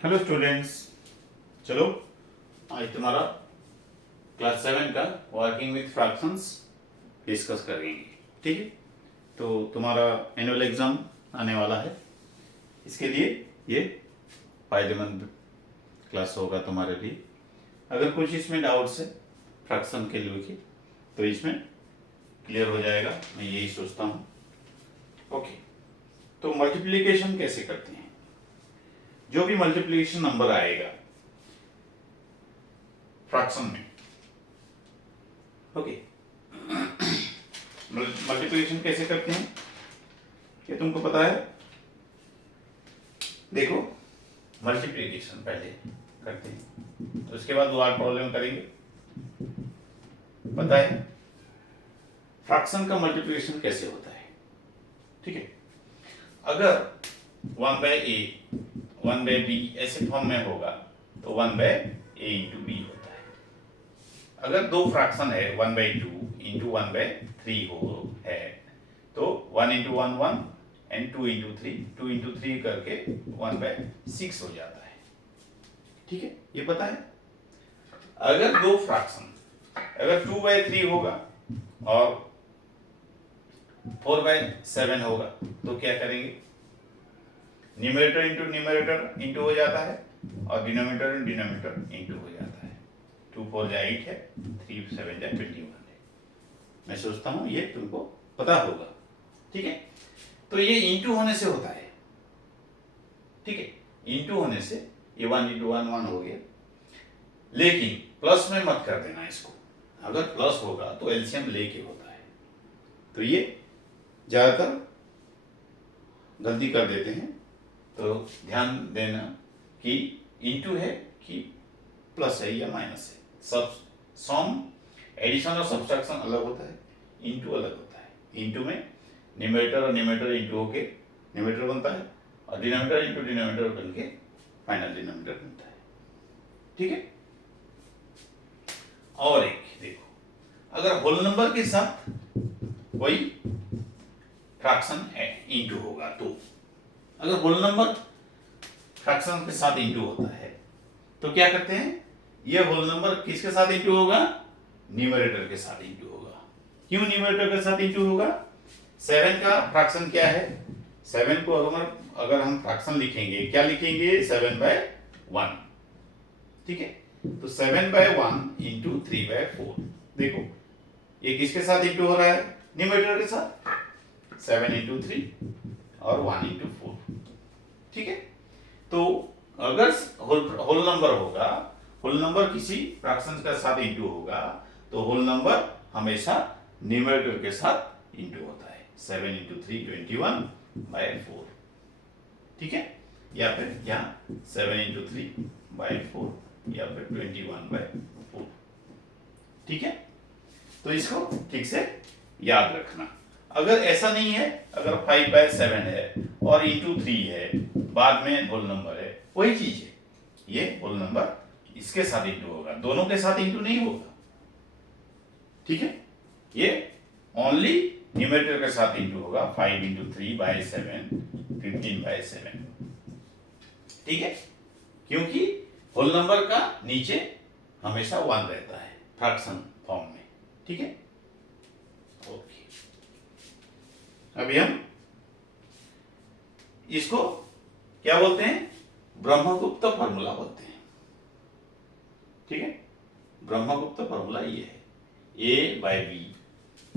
Hello students, चलो आज तुम्हारा क्लास 7 का वर्किंग विथ फ्रैक्शंस डिस्कस करेंगे। ठीक है, तो तुम्हारा एनुअल एग्जाम आने वाला है, इसके लिए ये फायदेमंद क्लास होगा तुम्हारे लिए। अगर कुछ इसमें डाउट्स है फ्रैक्शन के लिए की तो इसमें क्लियर हो जाएगा, मैं यही सोचता हूँ। ओके, तो मल्टीप्लिकेशन कैसे करते हैं? जो भी मल्टीप्लिकेशन नंबर आएगा फ्रैक्शन में, ओके, मल्टीप्लिकेशन कैसे करते हैं ये तुमको पता है? देखो, मल्टीप्लिकेशन पहले करते हैं तो उसके बाद वर्ड प्रॉब्लम करेंगे। पता है फ्रैक्शन का मल्टीप्लिकेशन कैसे होता है? ठीक है, अगर 1/a 1/b ऐसे फॉर्म में होगा तो 1/a इंटू b होता है। अगर दो फ्रैक्शन है 1/2 इंटू 1/3 हो है तो 1 इंटू 1 1 एंड 2 इंटू 3 2 इंटू 3 करके 1/6 हो जाता है। ठीक है, ये पता है। अगर दो फ्रैक्शन अगर 2/3 होगा और 4/7 होगा तो क्या करेंगे? न्यूमरेटर इंटू न्यूमरेटर इंटू हो जाता है और डिनोमिनेटर डिनोमिनेटर इंटू हो जाता है। 2 4 जा 8 है, 3 7 जा 21 है। मैं सोचता हूँ ये तुमको पता होगा। ठीक है, तो ये इंटू होने से होता है। ठीक है, इंटू होने से ये 1 इंटू 1 1 हो गया, लेकिन प्लस में मत कर देना इसको। अगर प्लस होगा तो एलसीएम लेके होता है, तो ये ज्यादातर गलती कर देते हैं। तो ध्यान देना कि इंटू है कि प्लस है या माइनस है। सब सम एडिशन और सब्सट्रैक्शन अलग होता है, इंटू अलग होता है। इंटू में न्यूमरेटर और न्यूमरेटर इंटू होके न्यूमरेटर बनता है और डिनोमिनेटर इंटू डिनोमिनेटर बन के फाइनल डिनोमिनेटर बनता है। ठीक है, और एक देखो, अगर होल नंबर के साथ कोई फ्रैक्शन इंटू होगा तो अगर होल नंबर फ्रैक्शन के साथ इंटू होता है तो क्या करते हैं? ये होल नंबर किसके साथ इंटू होगा? न्यूमरेटर के साथ इंटू होगा। क्यों न्यूमरेटर के साथ इंटू होगा? 7 का फ्रैक्शन क्या है? 7 को अगर हम फ्रैक्शन लिखेंगे, क्या लिखेंगे? 7/1। ठीक है, तो 7/1 इंटू 3/4। देखो ये किसके साथ इंटू हो रहा है? न्यूमरेटर के साथ। 7 इंटू 3 और 1 इंटू 4। ठीक है, तो अगर होल नंबर होगा, होल नंबर किसी फ्रैक्शन के साथ इंटू होगा तो होल नंबर हमेशा न्यूमरेटर के साथ इंटू होता है। 7 इंटू 3 21/4। ठीक है, या फिर यहाँ 7 इंटू 3/4 या फिर 21/4। ठीक है, तो इसको ठीक से याद रखना। अगर ऐसा नहीं है, अगर 5/7 है और इंटू 3 है, बाद में होल नंबर है, वही चीज है। ये होल नंबर इसके साथ इंटू होगा, दोनों के साथ इंटू नहीं होगा। ठीक है, ये ओनली न्यूमरेटर के साथ इंटू होगा। 5 इंटू 3/7 15/7। ठीक है, क्योंकि होल नंबर का नीचे हमेशा 1 रहता है फ्रैक्शन फॉर्म में। ठीक है, ओके, अभी हम इसको क्या बोलते हैं? ब्रह्मगुप्त फॉर्मूला बोलते हैं। ठीक है, ब्रह्मगुप्त फॉर्मूला ये है, a/b,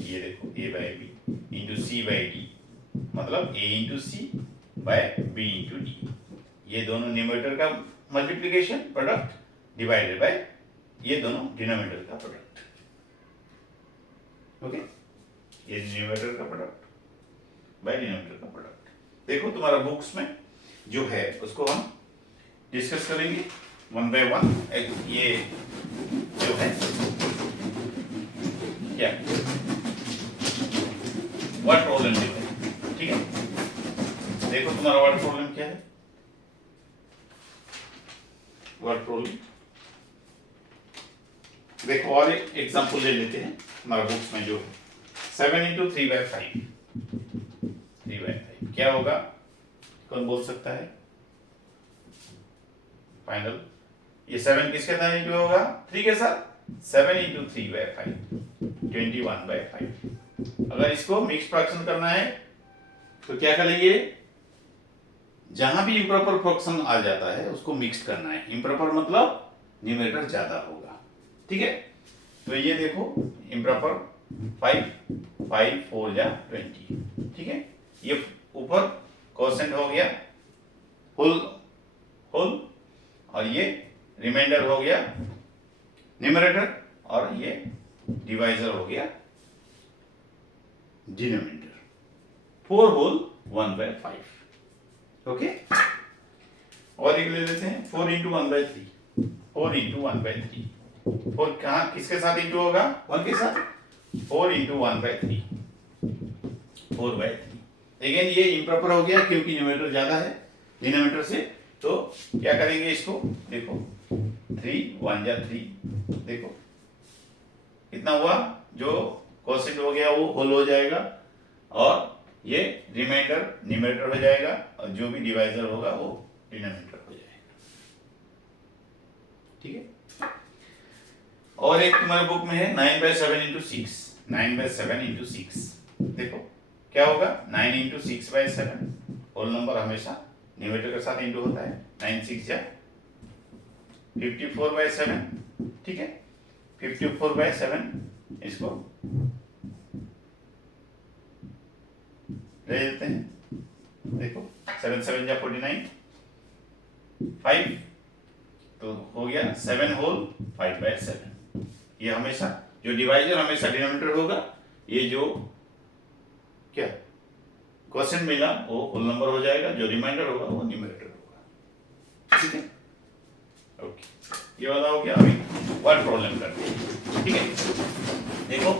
ये देखो a/b इंटू c/d, मतलब a into C by b into D. ये दोनों न्यूमरेटर का मल्टीप्लिकेशन प्रोडक्ट डिवाइडेड बाय ये दोनों डिनोमिनेटर का प्रोडक्ट। ओके, ये न्यूमरेटर का प्रोडक्ट बाय डिनोमिनेटर का प्रोडक्ट। देखो तुम्हारा बुक्स में जो है उसको हम डिस्कस करेंगे 1 by 1। ये जो है क्या वर्ड प्रॉब्लम जो है। ठीक है, देखो तुम्हारा वर्ड प्रॉब्लम क्या है? वर्ड प्रॉब्लम देखो, और एक एग्जांपल ले लेते हैं हमारा बुक्स में जो है 7 इंटू 3/5। 3/5 क्या होगा? कौन बोल सकता है? फाइनल। ये 7 किसके साथ इंटू होगा? 3 के साथ। 7 इंटू 3/5 21/5। अगर इसको मिक्स फ्रैक्शन करना है तो क्या करेंगे? जहां भी इम्प्रॉपर फ्रैक्शन आ जाता है उसको मिक्स करना है। इम्प्रॉपर मतलब न्यूमरेटर ज्यादा होगा, ठीक है। तो ये देखो इम्प्रॉपर 5 5 4 जा 20, ठीक है। ये ऊपर कोसेंट हो गया होल होल, और ये रिमाइंडर हो गया न्यूमरेटर, और ये डिवाइजर हो गया डिनोमिनेटर। 4 whole 1/5, okay. और एक ले लेते हैं 4 इंटू 1/3। 4 इंटू 1/3, 4 कहाँ किसके साथ इंटू होगा? 1 के साथ। 4 इंटू 1/3 4/3। अगेन ये इम्प्रॉपर हो गया क्योंकि न्यूमरेटर ज्यादा है डिनोमिनेटर से। तो क्या करेंगे इसको? देखो 3 1 जा 3, देखो कितना हुआ? जो कोसेंट हो गया वो होल हो जाएगा, और ये रिमाइंडर न्यूमरेटर हो जाएगा, और जो भी डिवाइजर होगा वो डिनोमिनेटर हो जाएगा, ठीक है। और एक तुम्हारे बुक में है 9/7 इंटू 6। 9/7 इंटू 6, देखो क्या होगा? 9 इंटू 6/7। होल नंबर हमेशा न्यूमरेटर के साथ इंटू होता है। 9 6 जा 54/7, ठीक है। 54/7 इसको ले लेते हैं। देखो 7 7 जा 49, 5 तो हो गया 7 होल 5/7। ये हमेशा जो डिवाइजर हमेशा डिनोमिनेटर होगा, ये जो क्या क्वेश्चन मिला वो होल नंबर हो जाएगा, जो रिमाइंडर होगा वो न्यूमरेटर होगा, ठीक है। ओके, ये वाला हो गया। अभी वर्ड प्रॉब्लम करते हैं, ठीक है। देखो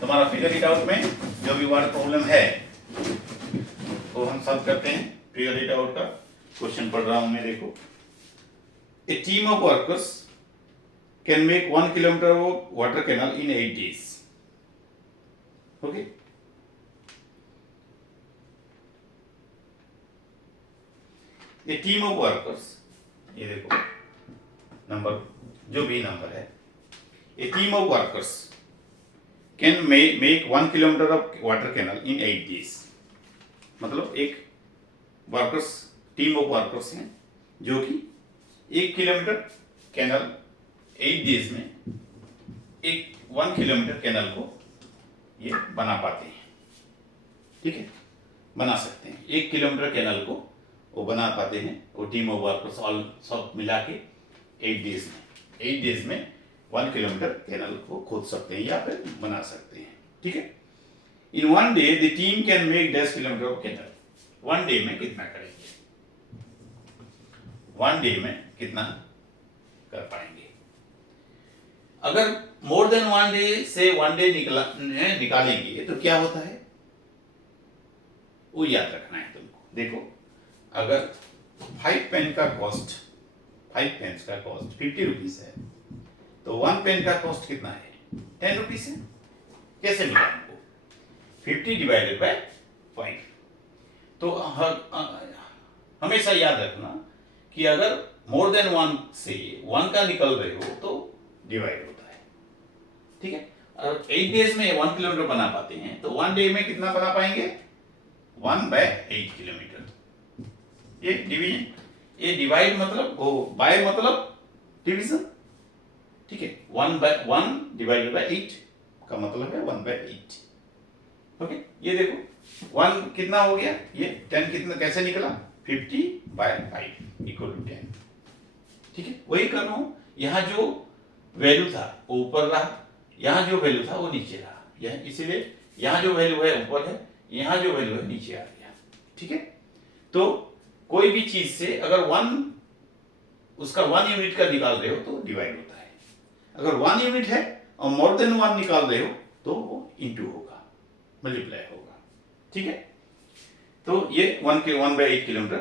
तुम्हारा फिगर इट आउट में जो भी वर्ड प्रॉब्लम है वो हम सब करते हैं। फिगर इट आउट का क्वेश्चन पढ़ रहा हूं मैं, देखो। A team of workers can make 1 kilometer of water canal in 8 days. Okay. A team of workers, ये देखो नंबर जो भी नंबर है, a team of workers can make 1 kilometer of water canal in 8 days. मतलब एक workers team of workers हैं जो कि 1 किलोमीटर कैनल 8 डेज में 1 किलोमीटर कैनल को ये बना पाते हैं, ठीक है। बना सकते हैं 1 किलोमीटर कैनल को वो बना पाते हैं। वो टीम ऑफ वर्कर्स ऑल सब मिला के 8 डेज में 1 किलोमीटर कैनल को खोद सकते हैं या फिर बना सकते हैं, ठीक है। In 1 day the team can make 10 kilometre of canal. 1 day में कितना करेंगे? 1 डे में कितना कर पाएंगे? अगर मोर देन 1 डे से 1 डे निकालेंगे तो क्या होता है वो याद रखना है तुमको। देखो अगर 5 पेन का कॉस्ट 5 पेन्स का कॉस्ट 50 रुपीज है तो 1 पेन का कॉस्ट कितना है? 10 रुपीज है। कैसे मिला हमको? 50 डिवाइडेड बाय 5। तो हमेशा याद रखना कि अगर मोर देन 1 से 1 का निकल रहे हो तो डिवाइड होता है, ठीक है। और 8 डेज में 1 किलोमीटर बना पाते हैं तो 1 डे में कितना बना पाएंगे? 1/8 किलोमीटर। ये डिवीजन, ये डिवाइड मतलब वो बाय मतलब डिवीजन, ठीक है। 1/1 डिवाइडेड बाय 8 का मतलब है 1/8। ओके, ये देखो 1 कितना हो गया? ये 10 कितना कैसे निकला? 50/5 इक्वल टू 10, ठीक है। वही कर रहा हूं। यहाँ जो वैल्यू था वो ऊपर रहा, यहाँ जो वैल्यू था वो नीचे रहा, यह इसीलिए यहाँ जो वैल्यू है ऊपर है, यहाँ जो वैल्यू है नीचे आ गया, ठीक है। तो कोई भी चीज से अगर 1 उसका 1 यूनिट का निकाल रहे हो तो डिवाइड होता है। अगर 1 यूनिट है और मोर देन 1 निकाल रहे हो तो वो इंटू होगा, मल्टीप्लाई होगा, ठीक है। तो ये 1/8 किलोमीटर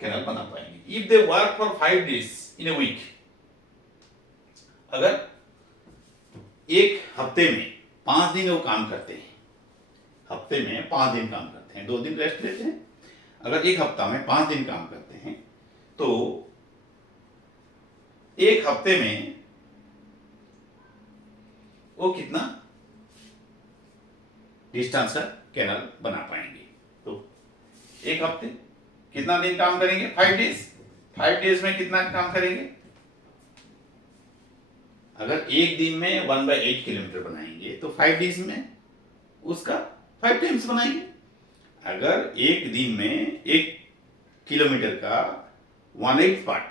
कैनल बना पाएंगे। If they work for 5 days in a week, अगर एक हफ्ते में 5 दिन वो काम करते हैं, हफ्ते में 5 दिन काम करते हैं, 2 दिन रेस्ट लेते हैं। अगर एक हफ्ता में 5 दिन काम करते हैं तो एक हफ्ते में वो कितना डिस्टेंस का कैनाल बना पाएंगे। तो एक हफ्ते कितना दिन काम करेंगे? 5 डेज। 5 डेज में कितना काम करेंगे? अगर एक दिन में 1/8 किलोमीटर बनाएंगे तो 5 डेज में उसका 5 टाइम्स बनाएंगे। अगर एक दिन में 1 किलोमीटर का 1/8 पार्ट,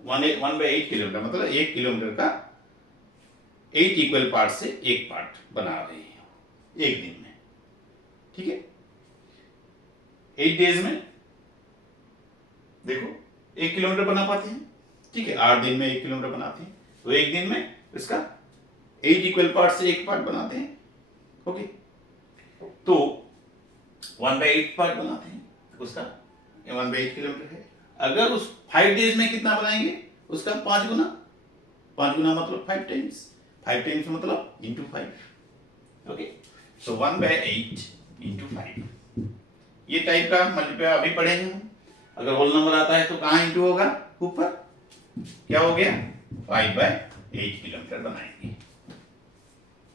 1/8 किलोमीटर मतलब 1 किलोमीटर का 8 इक्वल पार्ट से एक पार्ट बना रहे हैं एक दिन में, ठीक है। 8 डेज में देखो 1 किलोमीटर बना पाते हैं, ठीक है। 8 दिन में 1 किलोमीटर बनाते हैं, तो एक दिन में इसका 8 इक्वल पार्ट से एक पार्ट बनाते हैं, ओके। तो 1/8 पार्ट बनाते हैं, उसका 1/8 किलोमीटर है। अगर उस 5 डेज में कितना बनाएंगे? उसका 5 गुना। 5 गुना मतलब 5 टाइम्स। 5 टाइम्स मतलब इंटू 5, ओके। सो 1/8 इंटू 5, ये टाइप का मल्टीप्लाई अभी पढ़े हैं हम। अगर होल नंबर आता है तो कहाँ इंटू होगा? ऊपर। क्या हो गया? 5/8 किलोमीटर बनाएंगे,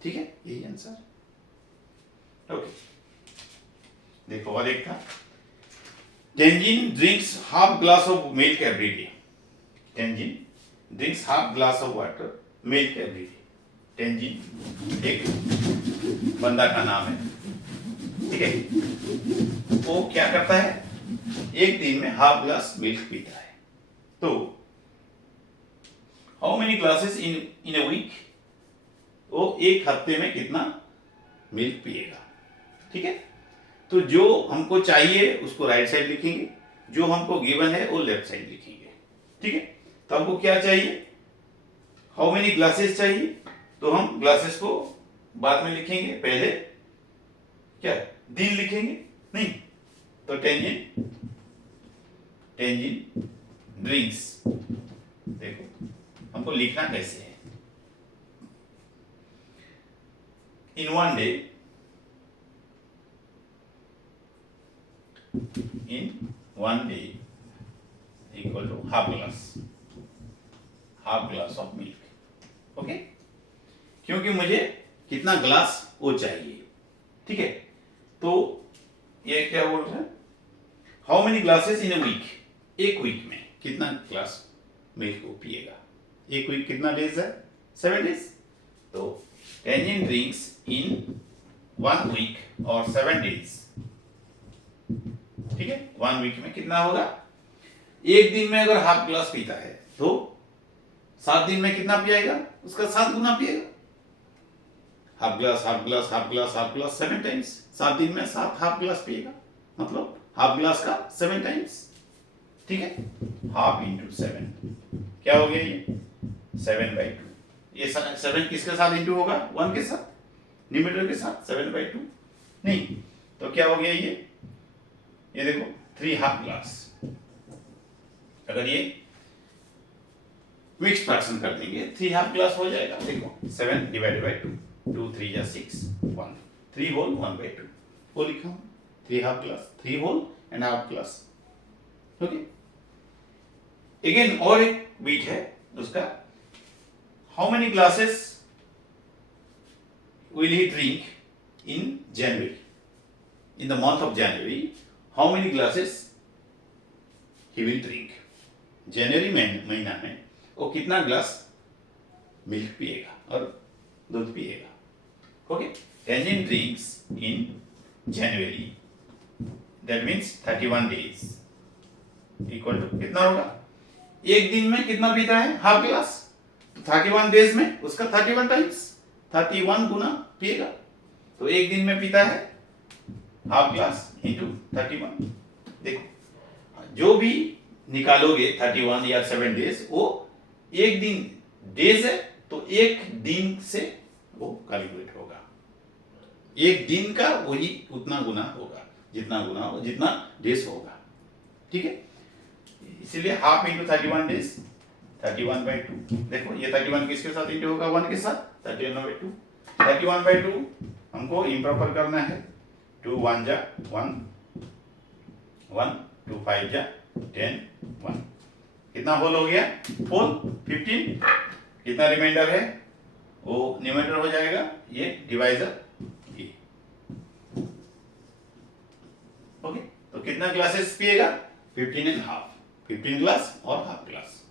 ठीक है। यही आंसर, ओके। देखो और एक था, Tenzin drinks half glass of milk every day. Tenzin drinks half glass of water, milk every day. Tenzin एक बंदा का नाम है, ठीक है। वो क्या करता है? एक दिन में हाफ ग्लास मिल्क पीता है। तो how many glasses in a week? वो एक हफ्ते में कितना मिल्क पिएगा, ठीक है। तो जो हमको चाहिए उसको राइट साइड लिखेंगे, जो हमको गिवन है वो लेफ्ट साइड लिखेंगे, ठीक है। तो हमको क्या चाहिए? हाउ मेनी ग्लासेस चाहिए, तो हम ग्लासेस को बाद में लिखेंगे, पहले क्या दिन लिखेंगे नहीं। तो टेंजिन ड्रिंक्स, देखो हमको लिखना कैसे है। In one day, in 1 day equal to half glass of milk, okay. क्योंकि मुझे कितना ग्लास वो चाहिए, ठीक है। तो ये क्या बोल रहा है? How many glasses in a week, एक वीक में कितना ग्लास मिल्क वो पिएगा। एक वीक कितना डेज है? 7 डेज। तो Tenzin drinks in 1 week और 7 days, ठीक है। 1 वीक में कितना होगा? एक दिन में अगर हाफ ग्लास पीता है तो 7 दिन में कितना पिएगा? उसका 7 गुना पिएगा। Half glass half glass half glass half glass 7 times, 7 दिन में 7 हाफ ग्लास पिएगा, मतलब हाफ ग्लास का 7 टाइम्स, ठीक है। हाफ इंटू 7 क्या हो गया? ये 7/2। ये 7 किसके साथ इंटू होगा? 1 के साथ, न्यूमरेटर के साथ। 7/2 नहीं तो क्या हो गया? ये देखो 3 हाफ ग्लास। अगर ये मिक्स फ्रैक्शन कर देंगे 3 हाफ ग्लास हो जाएगा। देखो 7 डिवाइडेड बाय 2, 2 3 या 6, 1, 3 होल 1/2 वो लिखा हूं। 3 half glass, 3 whole and half glass, okay. Again और एक बीट है उसका, how many glasses will he drink in January, in the month of January how many glasses he will drink. जनवरी महीना में वो कितना ग्लास मिल्क पिएगा और दूध पिएगा, okay. Tenzin drinks in January, that means 31 days equal to कितना होगा? एक दिन में कितना पीता है? Half glass. तो 31 डेज में उसका 31 टाइम्स, 31 गुना पिएगा। तो एक दिन में पीता है हाफ ग्लास इंटू 31। देखो जो भी निकालोगे 31 या 7 डेज, वो एक दिन डेज है तो एक दिन से वो कैलकुलेट होगा। एक दिन का वही उतना गुना होगा, जितना गुना हो, जितना डेज होगा, ठीक है। इसलिए हाफ इंटू 31 डेज, 31/2। देखो ये 31 किसके साथ इंटू होगा? 1 के साथ, 31/2। 31/2 हमको इम्प्रॉपर करना है। 2 1 जा 1 1, 2 5 जा 10 1, कितना होल हो गया? होल 15। कितना रिमाइंडर है? वो न्यूमरेटर हो जाएगा, ये डिवाइजर ये। ओके, तो कितना ग्लासेस पिएगा? 15.5। 15 ग्लास और हाफ ग्लास,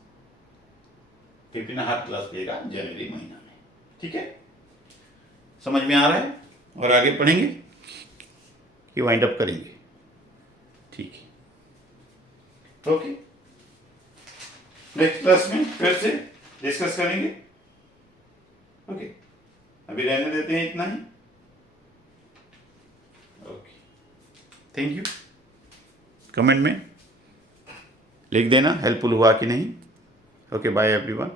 15.5 ग्लास पिएगा जनवरी महीना में। ठीक है, समझ में आ रहा है? और आगे पढ़ेंगे कि वाइंड अप करेंगे। ठीक है, ओके, नेक्स्ट क्लास में फिर से डिस्कस करेंगे। ओके, अभी रहने देते हैं इतना ही। Okay, thank you. कमेंट में लिख देना हेल्पफुल हुआ कि नहीं। Okay, bye everyone.